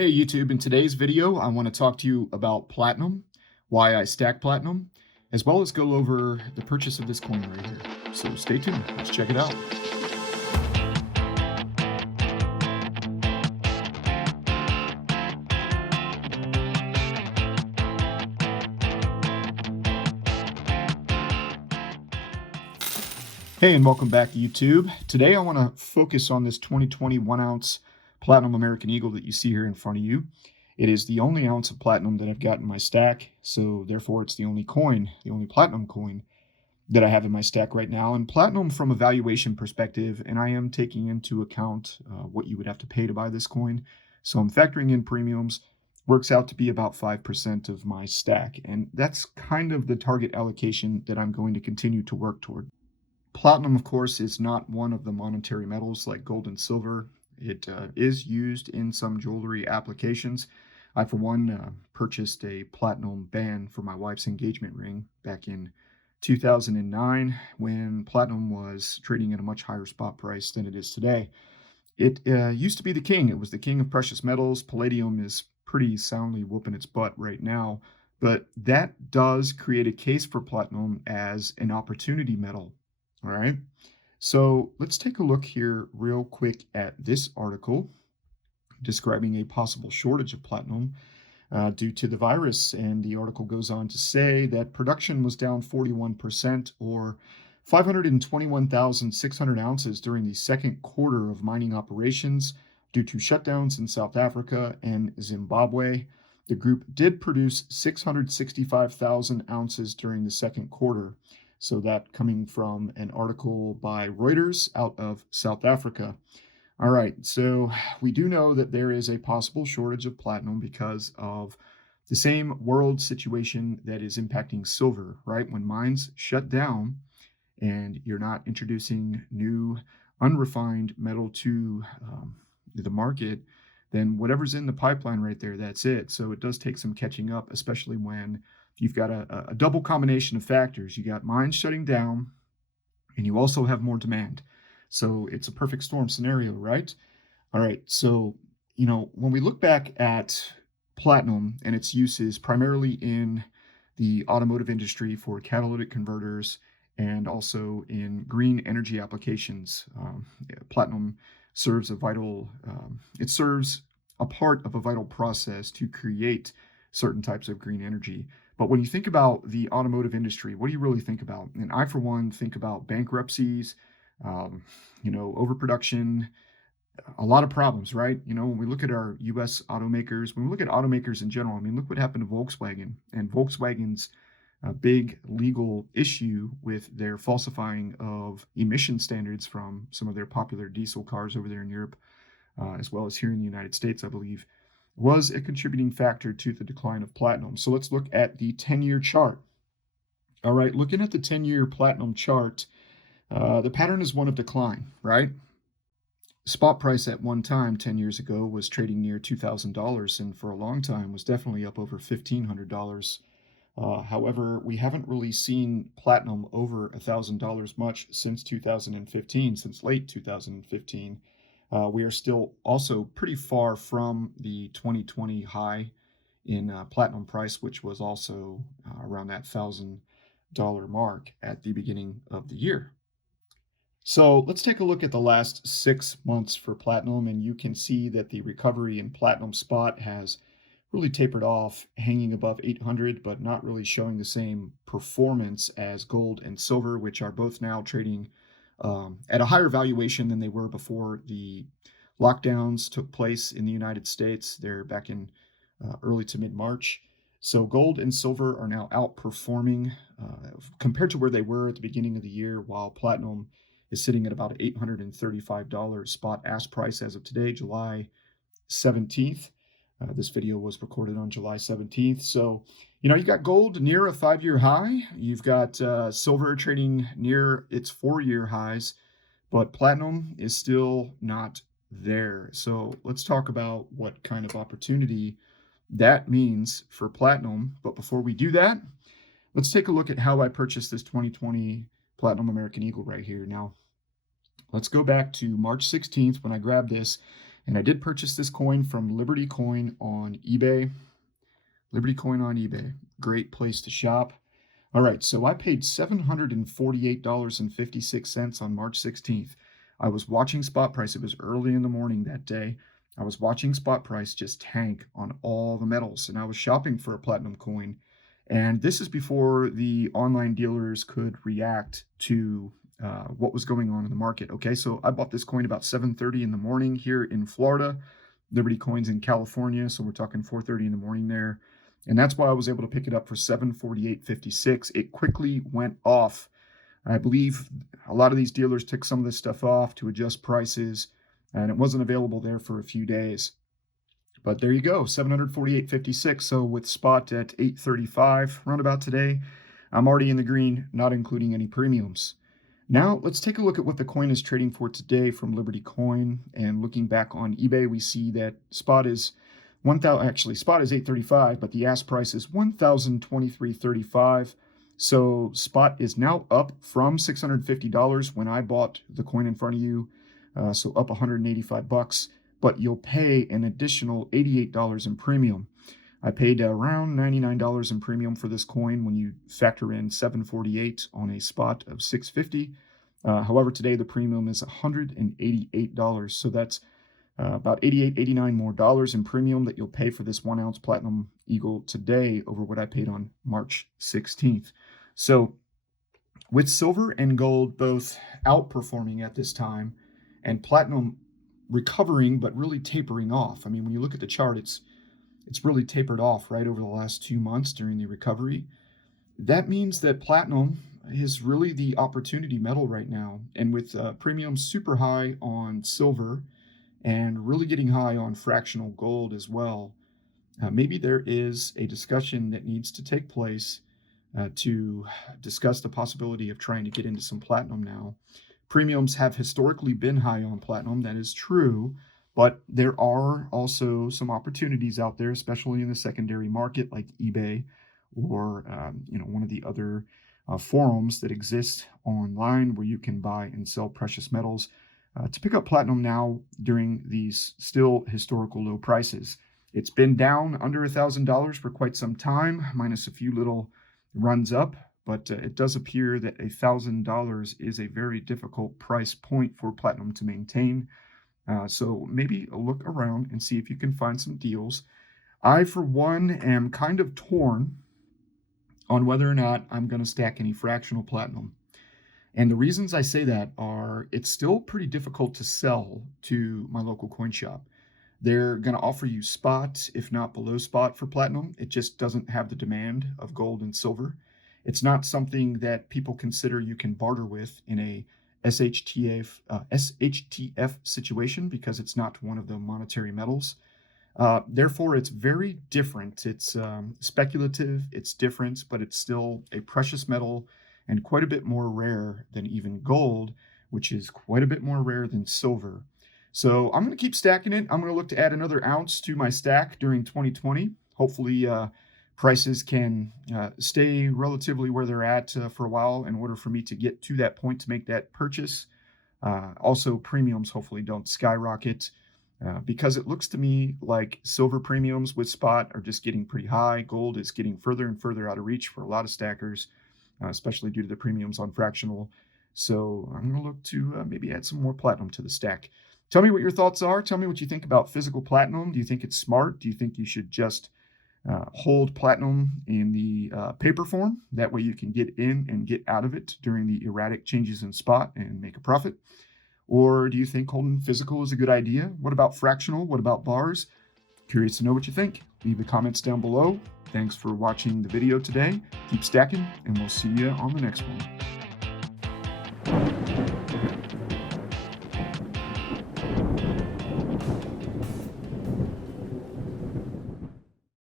Hey YouTube, in today's video, I want to talk to you about platinum, why I stack platinum, as well as go over the purchase of this coin right here. So stay tuned, let's check it out. Hey, and welcome back YouTube. Today I want to focus on this 2020 1-ounce Platinum American Eagle that you see here in front of you. It is the only ounce of platinum that I've got in my stack, so therefore it's the only coin, the only platinum coin that I have in my stack right now. And platinum from a valuation perspective, and I am taking into account what you would have to pay to buy this coin. So I'm factoring in premiums, works out to be about 5% of my stack. And that's kind of the target allocation that I'm going to continue to work toward. Platinum, of course, is not one of the monetary metals like gold and silver. It is used in some jewelry applications. I, for one, purchased a platinum band for my wife's engagement ring back in 2009 when platinum was trading at a much higher spot price than it is today. It used to be the king. It was the king of precious metals. Palladium is pretty soundly whooping its butt right now, but that does create a case for platinum as an opportunity metal. All right, so let's take a look here real quick at this article describing a possible shortage of platinum due to the virus. And the article goes on to say that production was down 41%, or 521,600 ounces during the second quarter of mining operations due to shutdowns in South Africa and Zimbabwe. The group did produce 665,000 ounces during the second quarter. So that coming from an article by Reuters out of South Africa. All right, so we do know that there is a possible shortage of platinum because of the same world situation that is impacting silver, right? When mines shut down and you're not introducing new unrefined metal to the market, then whatever's in the pipeline right there, that's it. So it does take some catching up, especially when you've got a double combination of factors. You got mines shutting down, and you also have more demand. So it's a perfect storm scenario, right? All right, so, when we look back at platinum and its uses primarily in the automotive industry for catalytic converters and also in green energy applications, platinum serves it serves a part of a vital process to create certain types of green energy. But when you think about the automotive industry, what do you really think about? And I, for one, think about bankruptcies, overproduction, a lot of problems, right? When we look at our U.S. automakers, when we look at automakers in general, I mean, look what happened to Volkswagen and Volkswagen's big legal issue with their falsifying of emission standards from some of their popular diesel cars over there in Europe, as well as here in the United States, I believe, was a contributing factor to the decline of platinum. So let's look at the 10-year chart. All right, looking at the 10-year platinum chart, the pattern is one of decline, right? Spot price at one time 10 years ago was trading near $2,000, and for a long time was definitely up over $1,500. However, we haven't really seen platinum over $1,000 much since 2015, since late 2015. We are still also pretty far from the 2020 high in platinum price, which was also around that $1,000 mark at the beginning of the year. So let's take a look at the last 6 months for platinum, and you can see that the recovery in platinum spot has really tapered off, hanging above 800, but not really showing the same performance as gold and silver, which are both now trading at a higher valuation than they were before the lockdowns took place in the United States. They're back in early to mid-March. So gold and silver are now outperforming compared to where they were at the beginning of the year, while platinum is sitting at about $835 spot ask price as of today, July 17th. This video was recorded on July 17th. So, you got gold near a 5-year high. You've got silver trading near its 4-year highs, but platinum is still not there. So let's talk about what kind of opportunity that means for platinum. But before we do that, let's take a look at how I purchased this 2020 Platinum American Eagle right here. Now, let's go back to March 16th when I grabbed this. And I did purchase this coin from Liberty Coin on eBay. Liberty Coin on eBay. Great place to shop. All right, so I paid $748.56 on March 16th. I was watching spot price. It was early in the morning that day. I was watching spot price just tank on all the metals, and I was shopping for a platinum coin. And this is before the online dealers could react to what was going on in the market. Okay, so I bought this coin about 7:30 in the morning here in Florida. Liberty Coin's in California, so we're talking 4:30 in the morning there. And that's why I was able to pick it up for $748.56. It quickly went off. I believe a lot of these dealers took some of this stuff off to adjust prices, and it wasn't available there for a few days. But there you go, $748.56. So with spot at $835 roundabout today, I'm already in the green, not including any premiums. Now let's take a look at what the coin is trading for today from Liberty Coin. And looking back on eBay, we see that spot is spot is $835, but the ask price is $1,023.35. So spot is now up from $650 when I bought the coin in front of you, so up $185. But you'll pay an additional $88 in premium. I paid around $99 in premium for this coin when you factor in $748 on a spot of $650. However, today the premium is $188, so that's about $88, $89 more in premium that you'll pay for this 1 ounce platinum eagle today over what I paid on March 16th. So with silver and gold both outperforming at this time and platinum recovering but really tapering off. I mean, when you look at the chart, it's really tapered off right over the last 2 months during the recovery. That means that platinum is really the opportunity metal right now. And with premiums super high on silver and really getting high on fractional gold as well, maybe there is a discussion that needs to take place to discuss the possibility of trying to get into some platinum now. Premiums have historically been high on platinum, that is true, but there are also some opportunities out there, especially in the secondary market like eBay or one of the other forums that exist online where you can buy and sell precious metals to pick up platinum now during these still historical low prices. It's been down under $1,000 for quite some time, minus a few little runs up, but it does appear that $1,000 is a very difficult price point for platinum to maintain. So maybe look around and see if you can find some deals. I, for one, am kind of torn on whether or not I'm going to stack any fractional platinum. And the reasons I say that are it's still pretty difficult to sell to my local coin shop. They're going to offer you spot, if not below spot, for platinum. It just doesn't have the demand of gold and silver. It's not something that people consider you can barter with in a SHTF situation because it's not one of the monetary metals. Therefore, it's very different. It's speculative, it's different, but it's still a precious metal and quite a bit more rare than even gold, which is quite a bit more rare than silver. So I'm going to keep stacking it. I'm going to look to add another ounce to my stack during 2020. Hopefully, prices can stay relatively where they're at for a while in order for me to get to that point to make that purchase. Also, premiums hopefully don't skyrocket because it looks to me like silver premiums with spot are just getting pretty high. Gold is getting further and further out of reach for a lot of stackers, especially due to the premiums on fractional. So I'm going to look to maybe add some more platinum to the stack. Tell me what your thoughts are. Tell me what you think about physical platinum. Do you think it's smart? Do you think you should just hold platinum in the paper form? That way you can get in and get out of it during the erratic changes in spot and make a profit. Or do you think holding physical is a good idea? What about fractional? What about bars? Curious to know what you think. Leave the comments down below. Thanks for watching the video today. Keep stacking, and we'll see you on the next one.